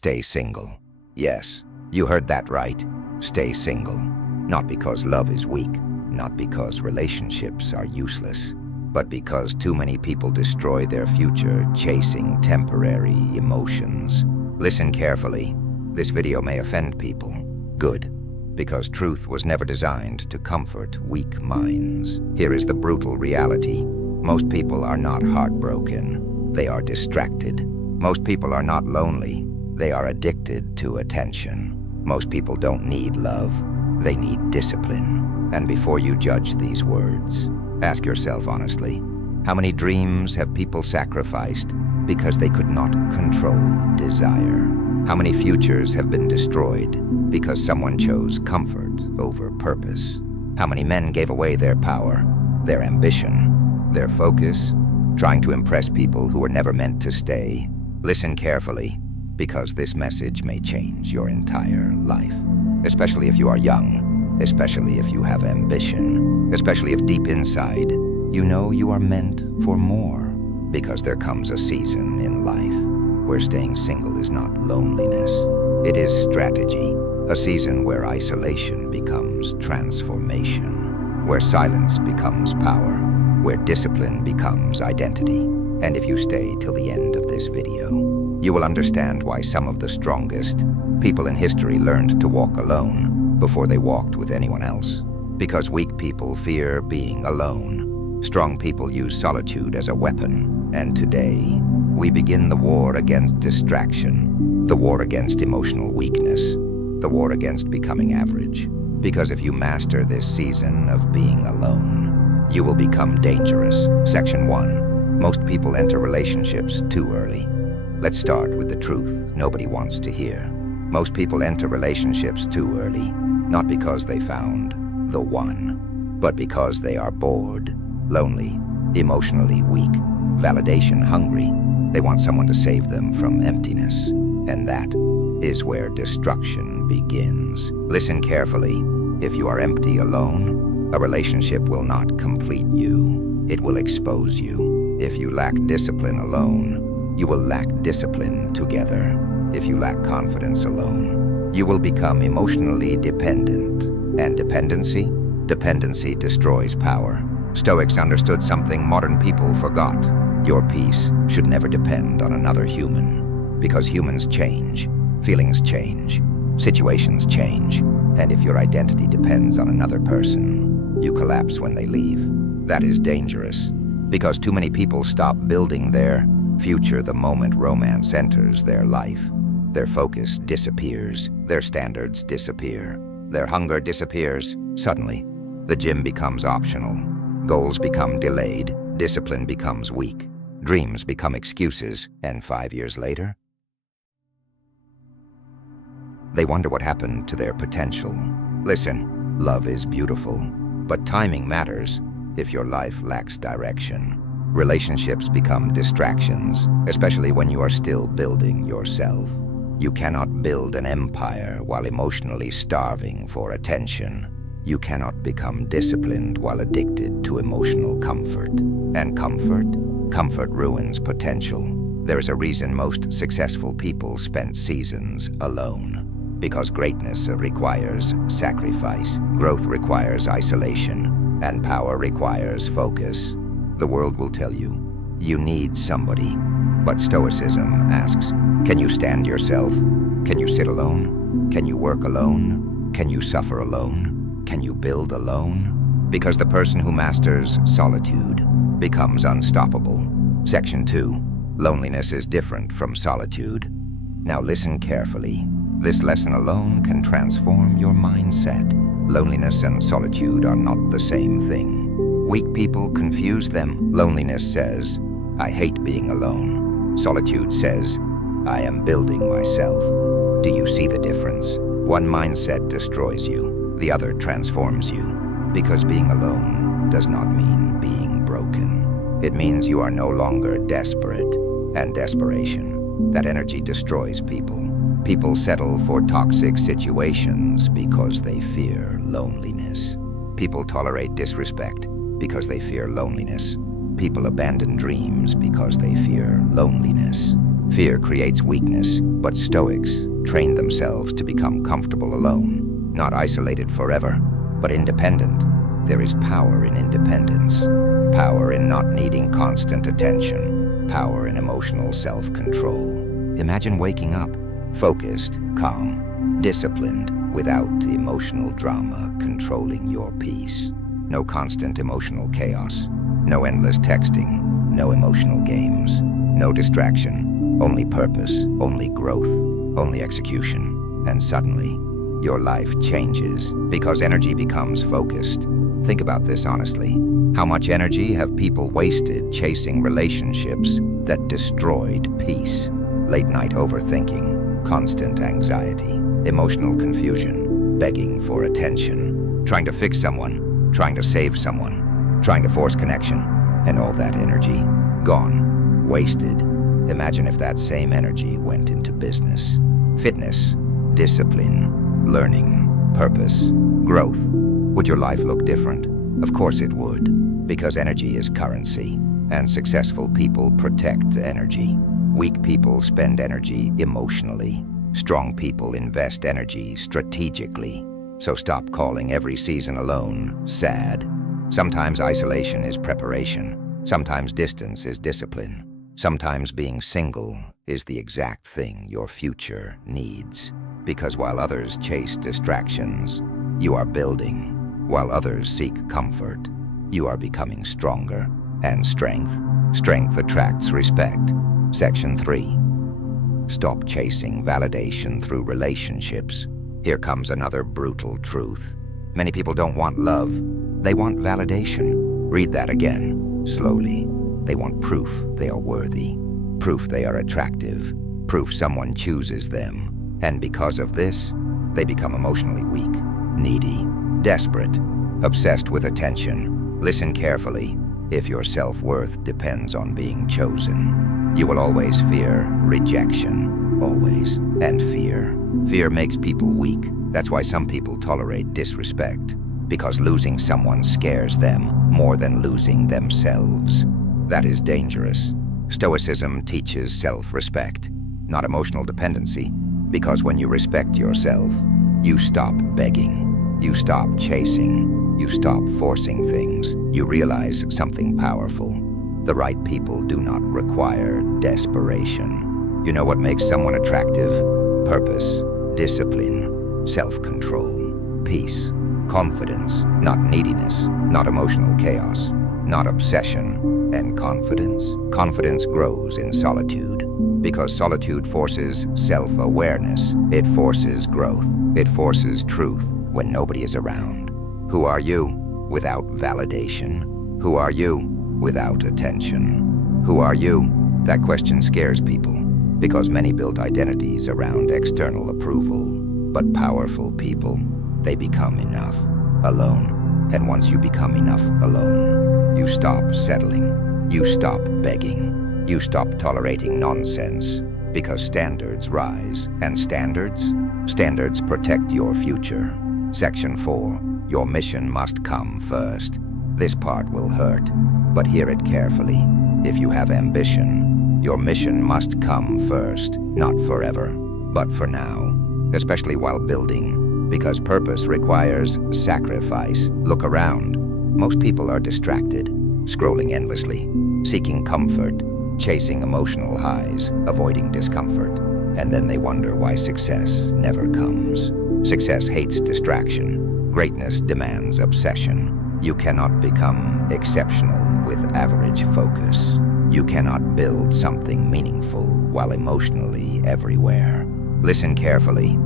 Stay single. Yes, you heard that right. Stay single. Not because love is weak, not because relationships are useless, but because too many people destroy their future chasing temporary emotions. Listen carefully. This video may offend people. Good, because truth was never designed to comfort weak minds. Here is the brutal reality. Most people are not heartbroken. They are distracted. Most people are not lonely. They are addicted to attention. Most people don't need love. They need discipline. And before you judge these words, ask yourself honestly, how many dreams have people sacrificed because they could not control desire? How many futures have been destroyed because someone chose comfort over purpose? How many men gave away their power, their ambition, their focus, trying to impress people who were never meant to stay? Listen carefully, because this message may change your entire life. Especially if you are young, especially if you have ambition, especially if deep inside you know you are meant for more. Because there comes a season in life where staying single is not loneliness, it is strategy. A season where isolation becomes transformation, where silence becomes power, where discipline becomes identity. And if you stay till the end of this video, you will understand why some of the strongest people in history learned to walk alone before they walked with anyone else. Because weak people fear being alone. Strong people use solitude as a weapon. And today, we begin the war against distraction, the war against emotional weakness, the war against becoming average. Because if you master this season of being alone, you will become dangerous. Section 1. Most people enter relationships too early. Let's start with the truth nobody wants to hear. Most people enter relationships too early, not because they found the one, but because they are bored, lonely, emotionally weak, validation hungry. They want someone to save them from emptiness, and that is where destruction begins. Listen carefully. If you are empty alone, a relationship will not complete you. It will expose you. If you lack discipline alone, you will lack discipline together. If you lack confidence alone, you will become emotionally dependent. And dependency? Dependency destroys power. Stoics understood something modern people forgot. Your peace should never depend on another human. Because humans change, feelings change, situations change, and if your identity depends on another person, you collapse when they leave. That is dangerous, because too many people stop building their future the moment romance enters their life. Their focus disappears, their standards disappear, their hunger disappears. Suddenly, the gym becomes optional, goals become delayed, discipline becomes weak, dreams become excuses, and 5 years later, they wonder what happened to their potential. Listen, love is beautiful, but timing matters. If your life lacks direction, relationships become distractions, especially when you are still building yourself. You cannot build an empire while emotionally starving for attention. You cannot become disciplined while addicted to emotional comfort. And comfort ruins potential. There is a reason most successful people spent seasons alone. Because greatness requires sacrifice, growth requires isolation, and power requires focus. The world will tell you, you need somebody. But Stoicism asks, can you stand yourself? Can you sit alone? Can you work alone? Can you suffer alone? Can you build alone? Because the person who masters solitude becomes unstoppable. Section 2. Loneliness is different from solitude. Now listen carefully. This lesson alone can transform your mindset. Loneliness and solitude are not the same thing. Weak people confuse them. Loneliness says, I hate being alone. Solitude says, I am building myself. Do you see the difference? One mindset destroys you, the other transforms you. Because being alone does not mean being broken. It means you are no longer desperate, and desperation, that energy destroys people. People settle for toxic situations because they fear loneliness. People tolerate disrespect because they fear loneliness. People abandon dreams because they fear loneliness. Fear creates weakness, but Stoics train themselves to become comfortable alone, not isolated forever, but independent. There is power in independence, power in not needing constant attention, power in emotional self-control. Imagine waking up, focused, calm, disciplined, without emotional drama controlling your peace. No constant emotional chaos, no endless texting, no emotional games, no distraction, only purpose, only growth, only execution. And suddenly, your life changes because energy becomes focused. Think about this honestly. How much energy have people wasted chasing relationships that destroyed peace? Late night overthinking, constant anxiety, emotional confusion, begging for attention, trying to fix someone, trying to save someone, trying to force connection, and all that energy, gone, wasted. Imagine if that same energy went into business, fitness, discipline, learning, purpose, growth. Would your life look different? Of course it would, because energy is currency, and successful people protect energy. Weak people spend energy emotionally. Strong people invest energy strategically. So stop calling every season alone sad. Sometimes isolation is preparation. Sometimes distance is discipline. Sometimes being single is the exact thing your future needs. Because while others chase distractions, you are building. While others seek comfort, you are becoming stronger. And strength attracts respect. Section 3. Stop chasing validation through relationships. Here comes another brutal truth. Many people don't want love. They want validation. Read that again, slowly. They want proof they are worthy, proof they are attractive, proof someone chooses them. And because of this, they become emotionally weak, needy, desperate, obsessed with attention. Listen carefully. If your self-worth depends on being chosen, you will always fear rejection, always. And fear makes people weak. That's why some people tolerate disrespect, because losing someone scares them more than losing themselves. That is dangerous. Stoicism teaches self-respect, not emotional dependency, because when you respect yourself, you stop begging, you stop chasing, you stop forcing things. You realize something powerful. The right people do not require desperation. You know what makes someone attractive? Purpose, discipline, self-control, peace, confidence, not neediness, not emotional chaos, not obsession. And confidence grows in solitude, because solitude forces self-awareness. It forces growth. It forces truth when nobody is around. Who are you without validation? Who are you without attention? Who are you? That question scares people, because many build identities around external approval. But powerful people, they become enough, alone. And once you become enough alone, you stop settling. You stop begging. You stop tolerating nonsense, because standards rise. And standards protect your future. Section 4. Your mission must come first. This part will hurt, but hear it carefully. If you have ambition, your mission must come first, not forever, but for now, especially while building, because purpose requires sacrifice. Look around. Most people are distracted, scrolling endlessly, seeking comfort, chasing emotional highs, avoiding discomfort, and then they wonder why success never comes. Success hates distraction. Greatness demands obsession. You cannot become exceptional with average focus. You cannot build something meaningful while emotionally everywhere. Listen carefully.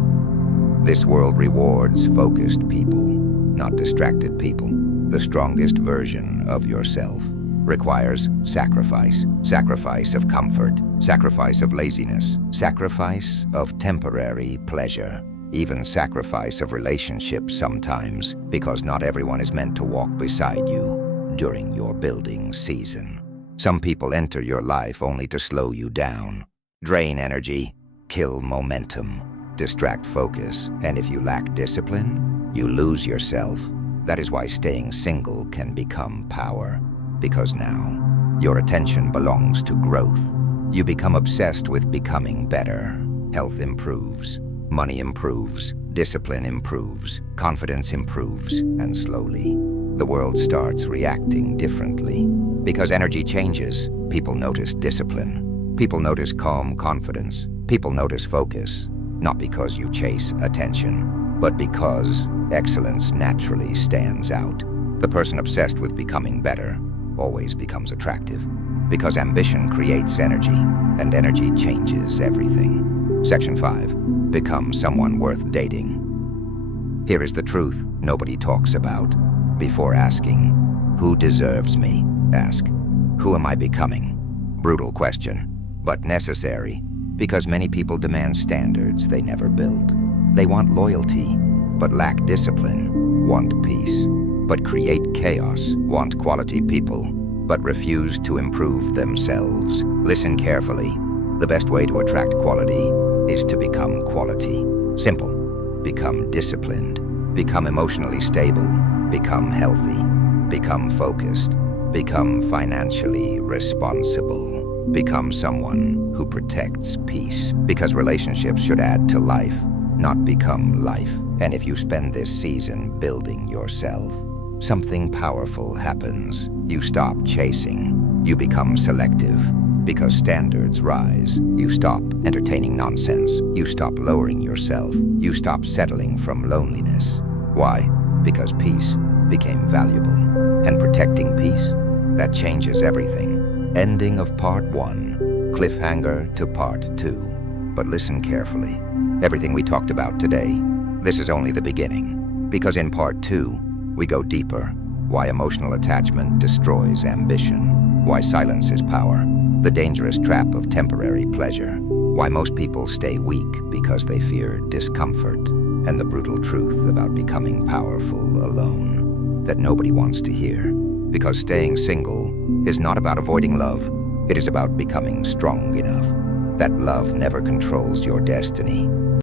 This world rewards focused people, not distracted people. The strongest version of yourself requires sacrifice. Sacrifice of comfort, sacrifice of laziness, sacrifice of temporary pleasure, even sacrifice of relationships sometimes, because not everyone is meant to walk beside you during your building season. Some people enter your life only to slow you down, drain energy, kill momentum, distract focus, and if you lack discipline, you lose yourself. That is why staying single can become power, because now your attention belongs to growth. You become obsessed with becoming better. Health improves, money improves, discipline improves, confidence improves, and slowly, the world starts reacting differently. Because energy changes, people notice discipline. People notice calm confidence. People notice focus. Not because you chase attention, but because excellence naturally stands out. The person obsessed with becoming better always becomes attractive. Because ambition creates energy, and energy changes everything. Section 5. Become someone worth dating. Here is the truth nobody talks about. Before asking, who deserves me? Ask, who am I becoming? Brutal question, but necessary, because many people demand standards they never built. They want loyalty, but lack discipline, want peace, but create chaos, want quality people, but refuse to improve themselves. Listen carefully. The best way to attract quality is to become quality. Simple. Become disciplined. Become emotionally stable. Become healthy. Become focused. Become financially responsible. Become someone who protects peace. Because relationships should add to life, not become life. And if you spend this season building yourself, something powerful happens. You stop chasing. You become selective. Because standards rise. You stop entertaining nonsense. You stop lowering yourself. You stop settling from loneliness. Why? Because peace became valuable. And protecting peace, that changes everything. Ending of part 1. Cliffhanger to part 2. But listen carefully. Everything we talked about today, this is only the beginning. Because in part 2, we go deeper. Why emotional attachment destroys ambition. Why silence is power. The dangerous trap of temporary pleasure. Why most people stay weak because they fear discomfort. And the brutal truth about becoming powerful alone that nobody wants to hear. Because staying single is not about avoiding love. It is about becoming strong enough. That love never controls your destiny.